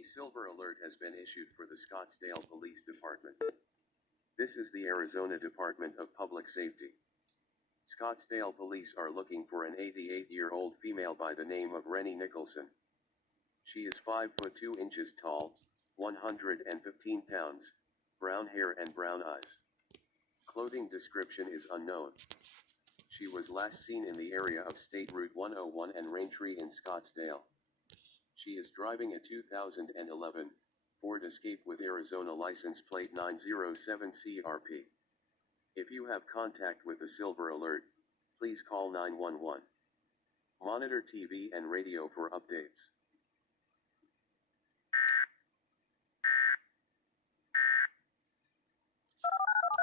A silver alert has been issued for the Scottsdale Police Department. This is the Arizona Department of Public Safety. Scottsdale police are looking for an 88-year-old female by the name of Rennie Nicholson. She is 5 foot 2 inches tall, 115 pounds, brown hair and brown eyes. Clothing description is unknown. She was last seen in the area of State Route 101 and Raintree in Scottsdale. She is driving a 2011 Ford Escape with Arizona license plate 907 CRP. If you have contact with the silver alert, please call 911. Monitor TV and radio for updates.